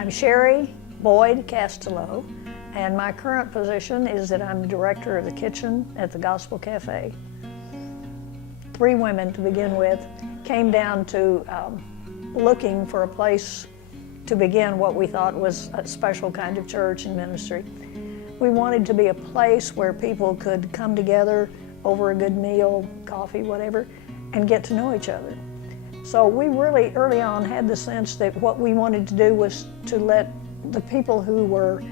I'm Sherry Castello, and my current position is that I'm director of the kitchen at the Gospel Cafe. 3 women to begin with came down to looking for a place to begin what we thought was a special kind of church and ministry. We wanted to be a place where people could come together over a good meal, coffee, whatever, and get to know each other. So we really early on had the sense that what we wanted to do was to let the people who were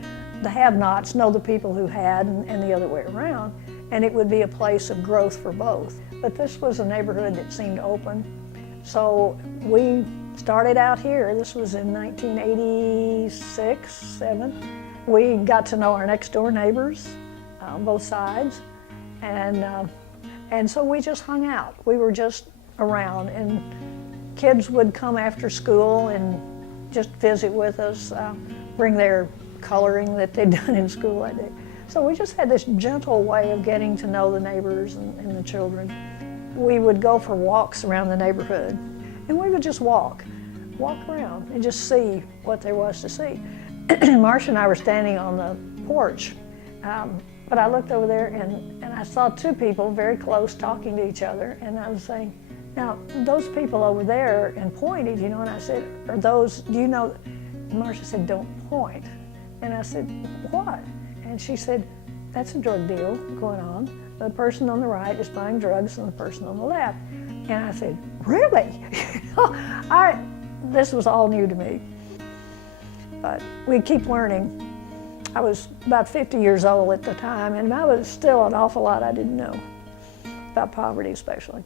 the have-nots know the people who had, and the other way around, and it would be a place of growth for both. But this was a neighborhood that seemed open, so we started out here. This was in 1986, 7. We got to know our next door neighbors, both sides, and so we just hung out. We were just around, and kids would come after school and just visit with us, bring their coloring that they'd done in school that day. So we just had this gentle way of getting to know the neighbors and the children. We would go for walks around the neighborhood, and we would just walk around and just see what there was to see. Marcia and I were standing on the porch, but I looked over there and I saw 2 people very close talking to each other, and I was saying, now, those people over there, and pointed, you know, and I said, are those, do you know? And Marcia said, don't point. And I said, what? And she said, that's a drug deal going on. The person on the right is buying drugs and the person on the left. And I said, really? This was all new to me. But we'd keep learning. I was about 50 years old at the time, and I was still an awful lot I didn't know, about poverty especially.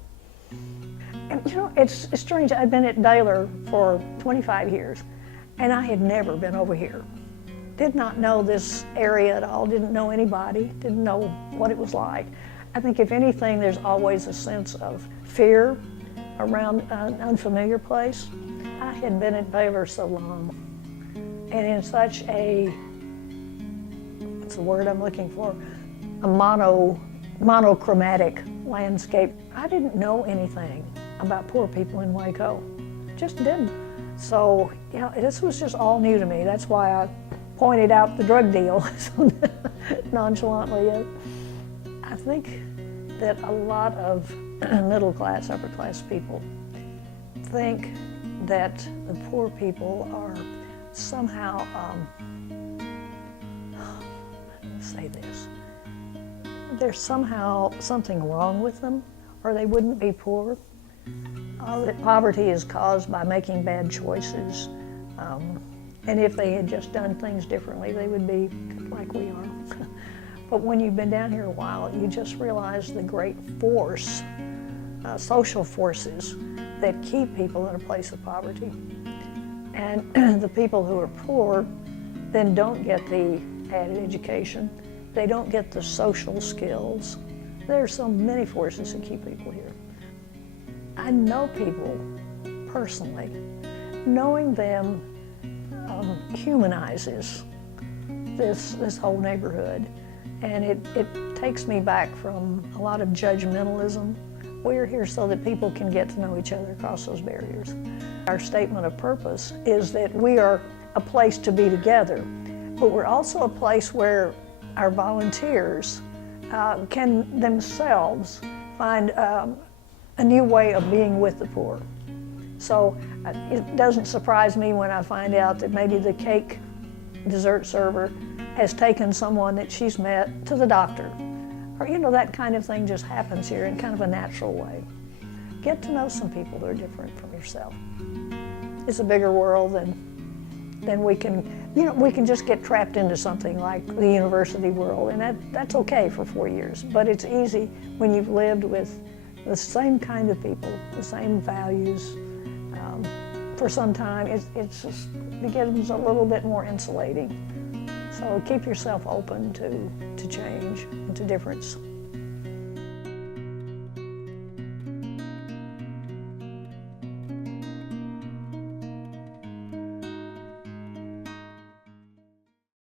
And you know, it's strange. I'd been at Baylor for 25 years, and I had never been over here. Did not know this area at all, didn't know anybody, didn't know what it was like. I think if anything, there's always a sense of fear around an unfamiliar place. I had been at Baylor so long, and in such a, what's the word I'm looking for, a monochromatic landscape. I didn't know anything about poor people in Waco, just didn't. So, you know, this was just all new to me. That's why I pointed out the drug deal so nonchalantly. I think that a lot of middle class, upper class people think that the poor people are somehow, let's say this, there's somehow something wrong with them, or they wouldn't be poor. That poverty is caused by making bad choices. And if they had just done things differently, they would be like we are. But when you've been down here a while, you just realize the great force, social forces that keep people in a place of poverty. And the people who are poor then don't get the added education. They don't get the social skills. There are so many forces that keep people here. I know people personally. Knowing them humanizes this whole neighborhood, and it takes me back from a lot of judgmentalism. We're here so that people can get to know each other across those barriers. Our statement of purpose is that we are a place to be together, but we're also a place where our volunteers can themselves find a new way of being with the poor. So it doesn't surprise me when I find out that maybe the cake dessert server has taken someone that she's met to the doctor. Or, you know, that kind of thing just happens here in kind of a natural way. Get to know some people that are different from yourself. It's a bigger world than we can, you know, we can just get trapped into something like the university world, and that's okay for 4 years. But it's easy when you've lived with the same kind of people, the same values for some time. It just becomes a little bit more insulating. So keep yourself open to change and to difference.